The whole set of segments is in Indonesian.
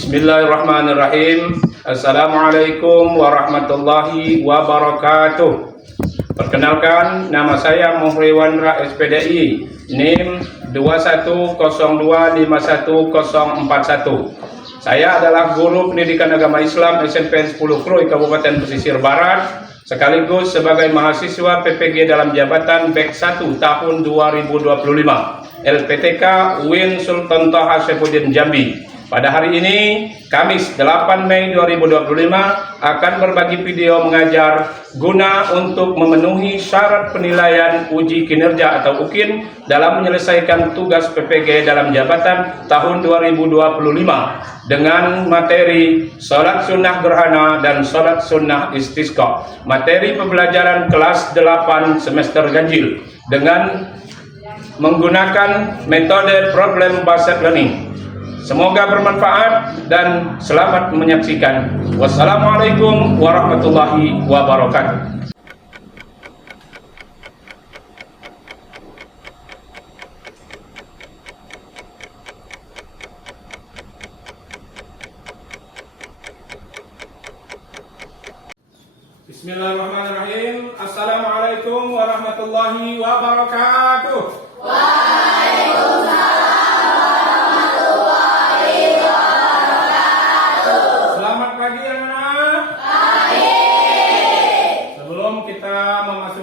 Bismillahirrahmanirrahim. Assalamualaikum warahmatullahi wabarakatuh. Perkenalkan, nama saya Muhriwandra SPDI, NIM 21025141. Saya adalah guru pendidikan agama Islam SMP 10 Krui Kabupaten Pesisir Barat, sekaligus sebagai mahasiswa PPG dalam jabatan BEK 1 tahun 2025 LPTK UIN Sultan Toha Saifuddin Jambi. Pada hari ini, Kamis 8 Mei 2025, akan berbagi video mengajar guna untuk memenuhi syarat penilaian uji kinerja atau UKIN dalam menyelesaikan tugas PPG dalam jabatan tahun 2025 dengan materi Salat Sunnah Gerhana dan Salat Sunnah Istisqa. Materi pembelajaran kelas 8 semester ganjil dengan menggunakan metode problem based learning. Semoga bermanfaat dan selamat menyaksikan. Wassalamualaikum warahmatullahi wabarakatuh. Bismillahirrahmanirrahim. Assalamualaikum warahmatullahi wabarakatuh.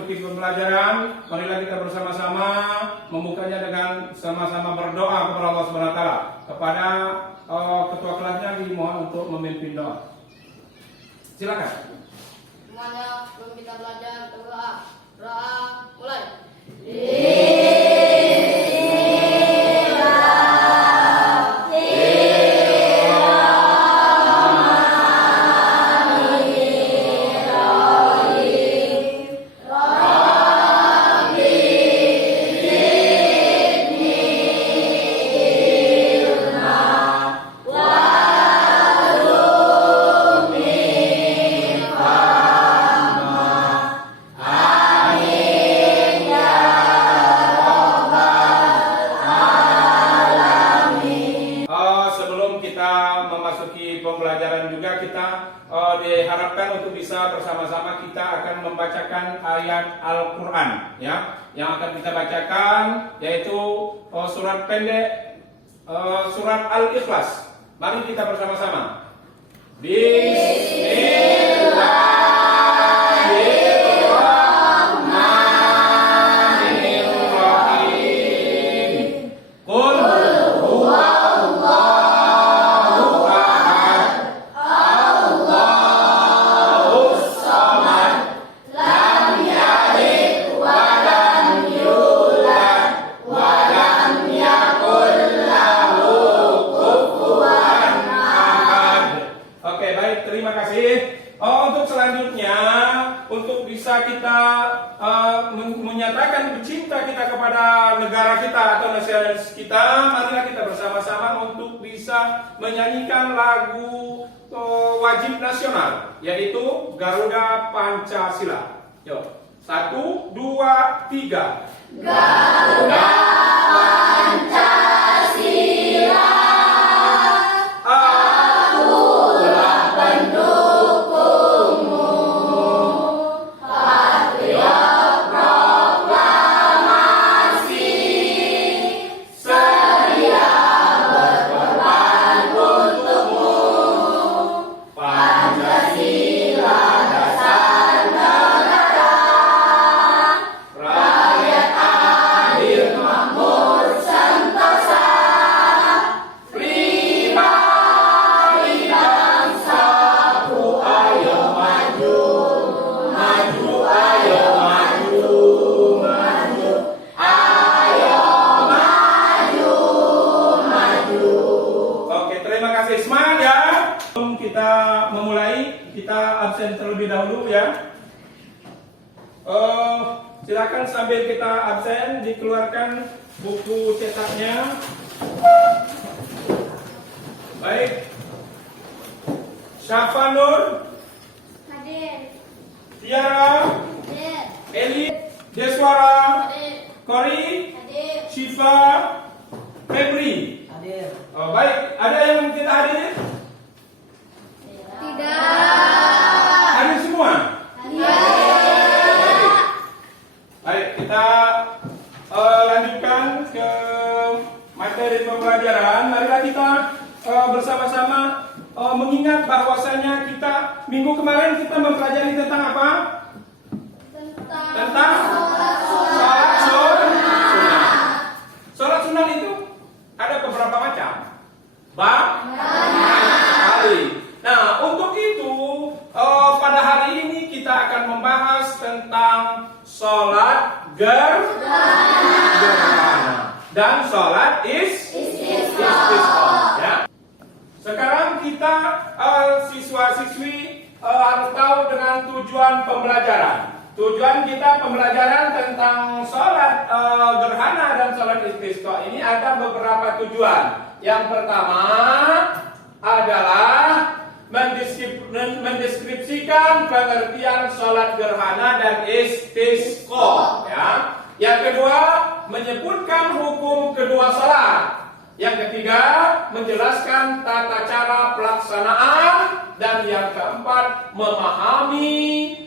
Pembelajaran, marilah kita bersama-sama membukanya dengan sama-sama berdoa kepada Allah Subhanahu wa taala. Kepada ketua kelasnya dimohon untuk memimpin doa. Silakan. Semuanya sebelum kita belajar berdoa. Doa mulai. Pembelajaran juga kita diharapkan untuk bisa bersama-sama kita akan membacakan ayat Al-Quran, ya, yang akan kita bacakan yaitu surat pendek, surat Al-Ikhlas. Mari kita bersama-sama. Bismillah. Terima kasih. Untuk selanjutnya, untuk bisa kita menyatakan cinta kita kepada negara kita atau nasionalis kita, marilah kita bersama-sama untuk bisa menyanyikan lagu wajib nasional, yaitu Garuda Pancasila. Yuk, 1, 2, 3. Garuda Pancasila. Kita memulai, kita absen terlebih dahulu, ya. Silakan sambil kita absen dikeluarkan buku cetaknya. Baik. Syafa Nur, Hadir. Tiara, Hadir. Eli, Deswara, Hadir. Kori, Hadir. Syifa, Febri. Hadir. Baik, ada yang kita hadirin? bersama-sama mengingat bahwasanya kita minggu kemarin kita mempelajari tentang apa? Tentang sholat sunnah. Sholat sunnah itu ada beberapa macam. Banyak sekali. Nah, untuk itu pada hari ini kita akan membahas tentang sholat gerhana dan sholat istisqa. Ya. Sekarang kita siswa-siswi harus tahu dengan tujuan pembelajaran. Tujuan kita pembelajaran tentang sholat gerhana dan sholat istisqa ini ada beberapa tujuan. Yang pertama adalah mendeskripsikan pengertian sholat gerhana dan istisqa. Ya. Yang kedua, menyebutkan hukum kedua sholat. Yang ketiga, menjelaskan tata cara pelaksanaan. Dan yang keempat, memahami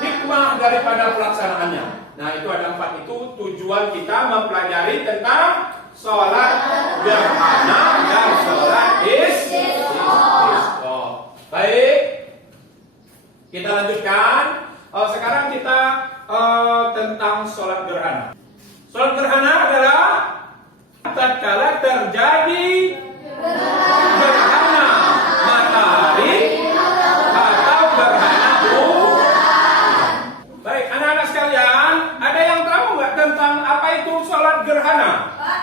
hikmah daripada pelaksanaannya. Nah, itu ada 4 itu tujuan kita mempelajari tentang sholat gerhana dan sholat istisqa. Baik, kita lanjutkan. Sekarang kita tentang sholat gerhana. Sholat gerhana adalah tatkala terjadi gerhana matahari atau gerhana bulan. Baik, anak-anak sekalian, ada yang tahu nggak tentang apa itu sholat gerhana? Pak,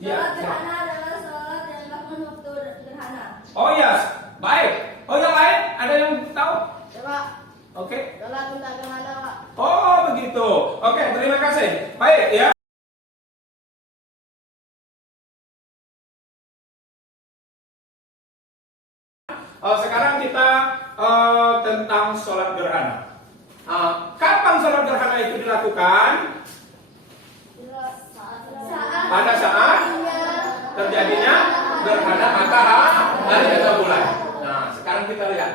Ya. sholat gerhana adalah sholat yang dilakukan waktu gerhana. Oh ya, baik. Oh, yang lain ada yang tahu? Coba, Oke. sholat tentang gerhana, Pak. Oh, begitu. Oke, terima kasih. Baik ya. Sekarang kita tentang sholat gerhana. Kapan sholat gerhana itu dilakukan? Pada saat terjadinya gerhana matahari atau bulan. Nah, sekarang kita lihat.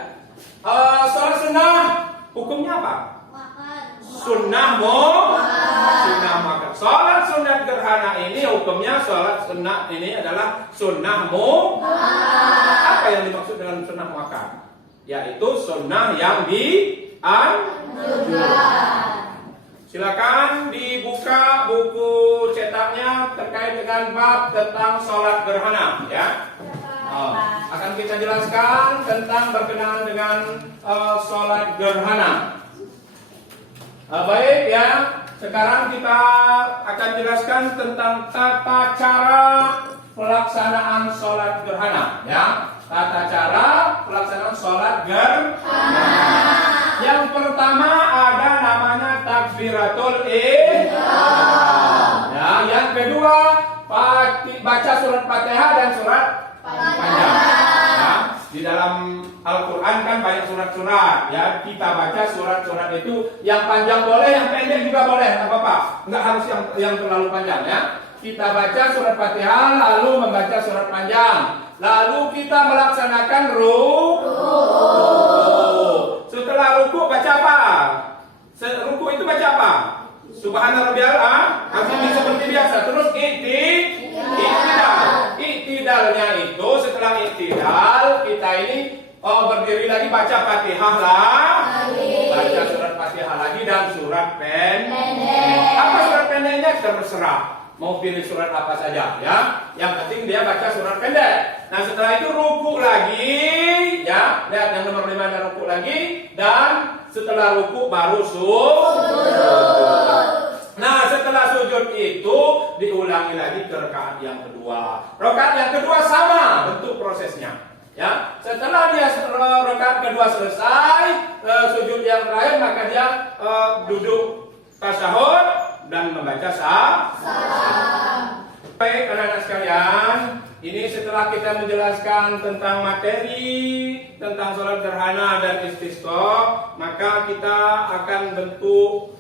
Sholat sunnah hukumnya apa? Sunnah makan. Sholat sunat gerhana ini hukumnya sholat sunnah ini adalah sunnah Apa yang dimaksud dengan sunnah makan? Yaitu sunnah yang dianjurkan. Silakan dibuka buku cetaknya terkait dengan bab tentang sholat gerhana, ya. Akan kita jelaskan tentang berkenaan dengan sholat gerhana. Baik ya, sekarang kita akan jelaskan tentang tata cara pelaksanaan sholat gerhana, ya. Tata cara pelaksanaan sholat gerhana. Yang pertama ada namanya takbiratul ihram. Ya, yang kedua baca surat Fatihah dan surat panjang. Ya, di dalam Al-Quran kan banyak surat-surat, ya. Kita baca surat-surat itu yang panjang boleh, yang pendek juga boleh, nggak apa-apa. Nggak harus yang terlalu panjang, ya. Kita baca surat Fatihah, lalu membaca surat panjang, lalu kita melaksanakan ruku. Setelah ruku baca apa? Ruku itu baca apa? Subhana rabbiyal azim seperti biasa. Terus iktidal. Iktidalnya itu setelah iktidal kita ini berdiri lagi baca Fatihah baca surat Fatihah lagi dan surat pendek. Apa surat pendeknya terserah. Mau pilih surat apa saja, ya. Yang penting dia baca surat pendek. Nah, setelah itu ruku lagi, ya. Lihat yang nomor 5 ada ruku lagi, dan setelah ruku baru sujud. Nah, setelah sujud itu diulangi lagi ke rakaat yang kedua. Rakaat yang kedua sama bentuk prosesnya, ya. Setelah dia rakaat kedua selesai, sujud yang terakhir, maka dia duduk tasyahud dan membaca salam. Baik anak-anak sekalian, ini setelah kita menjelaskan tentang materi tentang sholat gerhana dan istisqa, maka kita akan bentuk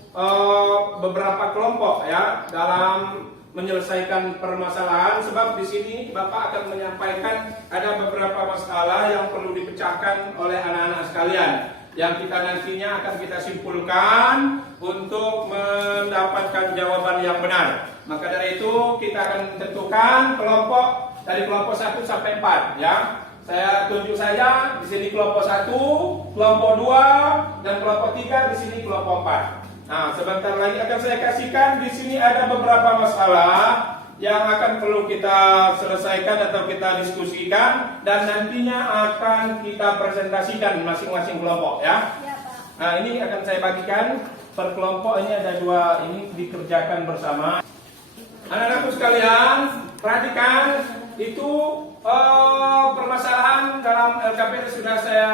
beberapa kelompok, ya, dalam menyelesaikan permasalahan. Sebab di sini Bapak akan menyampaikan ada beberapa masalah yang perlu dipecahkan oleh anak-anak sekalian, yang kita nantinya akan kita simpulkan untuk mendapatkan jawaban yang benar. Maka dari itu kita akan tentukan kelompok dari kelompok 1 sampai 4 ya. Saya tunjuk saja di sini kelompok 1, kelompok 2, dan kelompok 3 di sini kelompok 4. Nah, sebentar lagi akan saya kasihkan di sini ada beberapa masalah yang akan perlu kita selesaikan atau kita diskusikan dan nantinya akan kita presentasikan masing-masing kelompok ya. Ya, Pak. Nah, ini akan saya bagikan per kelompok, ini ada 2, ini dikerjakan bersama. Anak-anakku sekalian, perhatikan itu permasalahan dalam LKPD sudah saya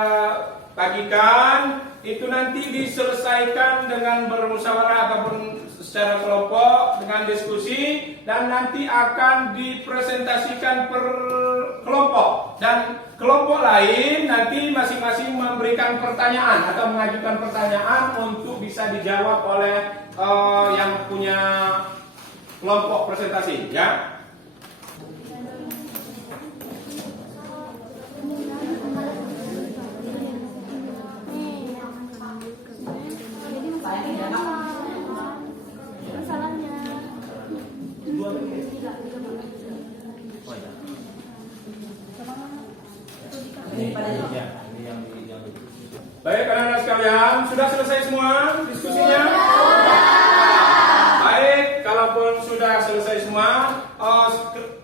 bagikan, itu nanti diselesaikan dengan bermusyawarah ataupun secara kelompok dengan diskusi dan nanti akan dipresentasikan per kelompok dan kelompok lain nanti masing-masing memberikan pertanyaan atau mengajukan pertanyaan untuk bisa dijawab oleh yang punya kelompok presentasi ya. Baik anak-anak sekalian, sudah selesai semua diskusinya? Baik, kalaupun sudah selesai semua,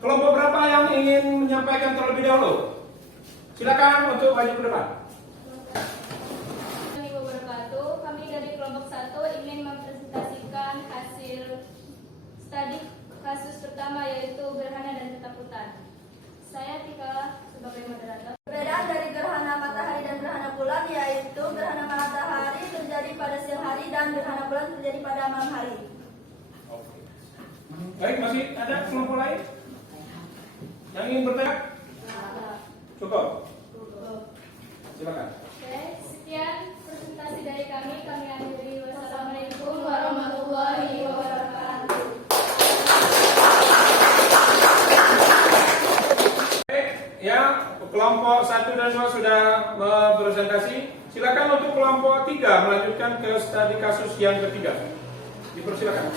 kelompok berapa yang ingin menyampaikan terlebih dahulu? Silakan untuk maju ke depan. Assalamualaikum wabarakatuh. Kami dari kelompok 1 ingin mempresentasikan hasil studi kasus pertama yaitu gerhana dan ketakutan. Saya Tika sebagai moderator. Perbedaan dari gerhana matahari dan gerhana bulan yaitu gerhana matahari terjadi pada siang hari dan gerhana bulan terjadi pada malam hari. Baik, masih ada kelompok lain yang ingin bertanya? Cukup. Silakan. Oke, sekian presentasi dari kami. Kami akhiri. Wassalamualaikum warahmatullahi wabarakatuh. Baik, ya, kelompok 1 dan 2 sudah berpresentasi. Silakan untuk kelompok 3 melanjutkan ke studi kasus yang ketiga. Dipersilakan.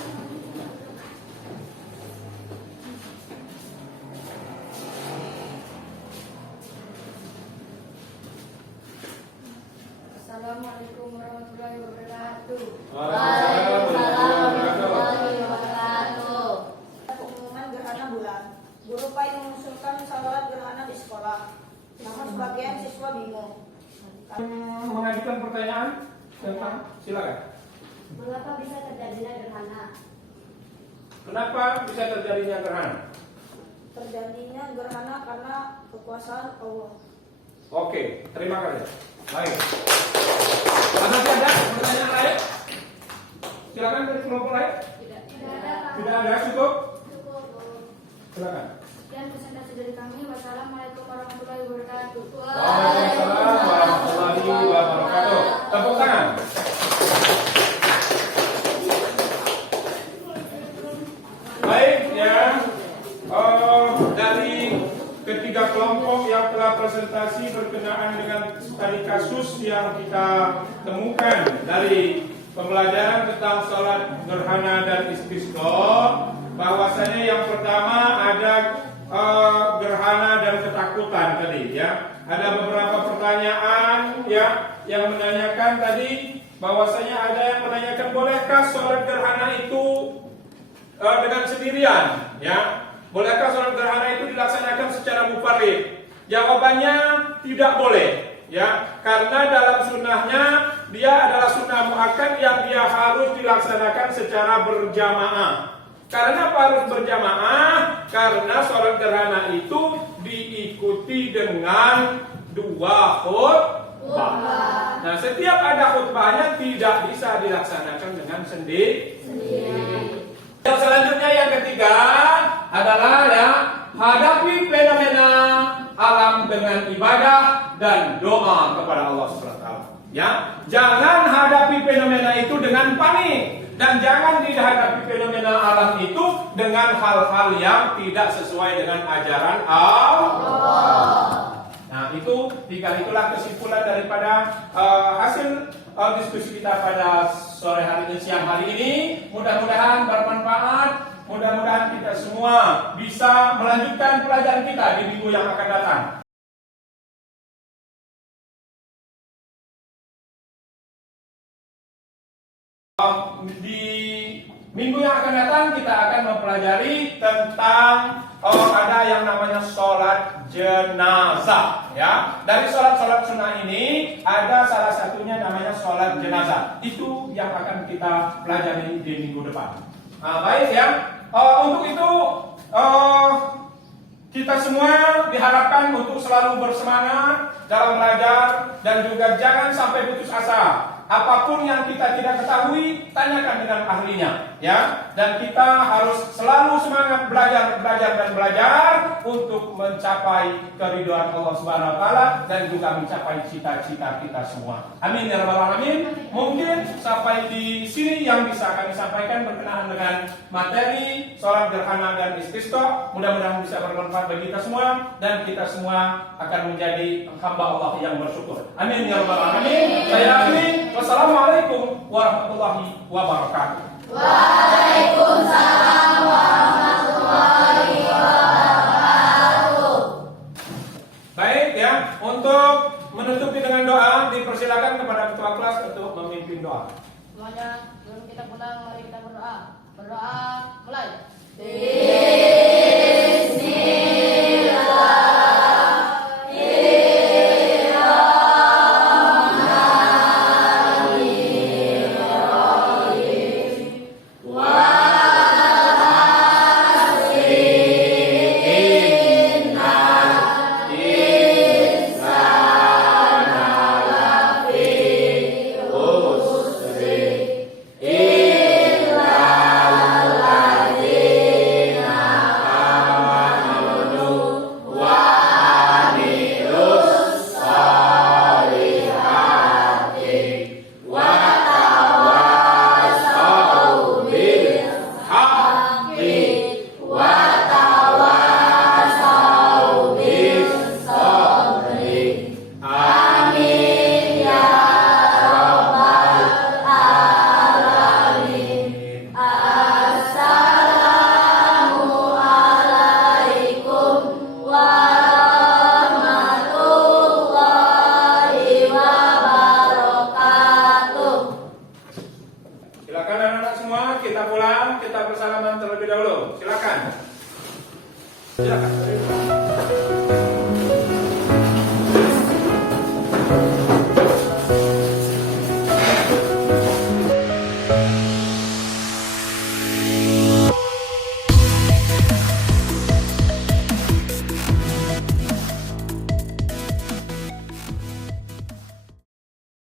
Assalamualaikum warahmatullahi wabarakatuh. Waalaikumsalam warahmatullahi wabarakatuh. Pengumuman gerhana bulan. Guru PAI mengusulkan saluran gerhana di sekolah. Namun sebagian siswa bingung. Mengajukan pertanyaan tentang, silakan. Mengapa bisa terjadinya gerhana? Kenapa bisa terjadinya gerhana? Terjadinya gerhana karena kekuasaan Allah. Oke, terima kasih. Baik. Masih ada pertanyaan lain? Silakan dari kelompok lain. Tidak ada. Tidak ada, cukup. Cukup. Silakan. Sekian presentasi dari kami. Wassalamualaikum warahmatullahi wabarakatuh. Waalaikumsalam warahmatullahi wabarakatuh. Tepuk tangan. Baik ya. Dari ketiga kelompok yang telah presentasi berkenaan dengan studi kasus yang kita temukan dari pembelajaran tentang salat gerhana dan istisqa, bahwasanya yang pertama ada gerhana dan ketakutan tadi ya. Ada beberapa pertanyaan ya yang menanyakan tadi bahwasanya ada yang menanyakan bolehkah salat gerhana itu dengan sendirian ya. Bolehkah sholat gerhana itu dilaksanakan secara mufarrid? Jawabannya tidak boleh, ya, karena dalam sunnahnya dia adalah sunnah muakkad yang dia harus dilaksanakan secara berjamaah. Karena harus berjamaah? Karena sholat gerhana itu diikuti dengan 2 khutbah. Nah, setiap ada khutbahnya tidak bisa dilaksanakan dengan sendiri. Yang selanjutnya yang ketiga adalah ya, hadapi fenomena alam dengan ibadah dan doa kepada Allah SWT. Ya, jangan hadapi fenomena itu dengan panik dan jangan dihadapi fenomena alam itu dengan hal-hal yang tidak sesuai dengan ajaran Allah. Nah, itulah kesimpulan daripada hasil diskusi kita pada sore hari ini, siang hari ini. Mudah-mudahan bermanfaat mudah-mudahan kita semua bisa melanjutkan pelajaran kita di minggu yang akan datang. Di minggu yang akan datang kita akan mempelajari tentang ada yang namanya sholat jenazah, ya. Dari sholat sunnah ini ada salah satunya namanya sholat jenazah. Itu yang akan kita pelajari di minggu depan. Baik ya. Untuk itu kita semua diharapkan untuk selalu bersemangat dalam belajar dan juga jangan sampai putus asa. Apapun yang kita tidak ketahui, tanyakan dengan ahlinya, ya. Dan kita harus selalu semangat belajar untuk mencapai keridhaan Allah Subhanahu wa taala dan juga mencapai cita-cita kita semua. Amin ya rabbal alamin. Mungkin sampai di sini yang bisa kami sampaikan berkenaan dengan materi sholat gerhana dan istisqa. Mudah-mudahan bisa bermanfaat bagi kita semua dan kita semua akan menjadi hamba Allah yang bersyukur. Amin ya rabbal alamin. Saya akhiri. Wassalamualaikum warahmatullahi wabarakatuh. Waalaikumsalam warahmatullahi wabarakatuh. Baik ya, untuk menutupi dengan doa, dipersilakan kepada ketua kelas untuk memimpin doa. Semuanya, sebelum kita pulang, mari kita berdoa. Berdoa, mulai. Silakan anak-anak semua, kita pulang, kita bersalaman terlebih dahulu. Silakan. Silakan.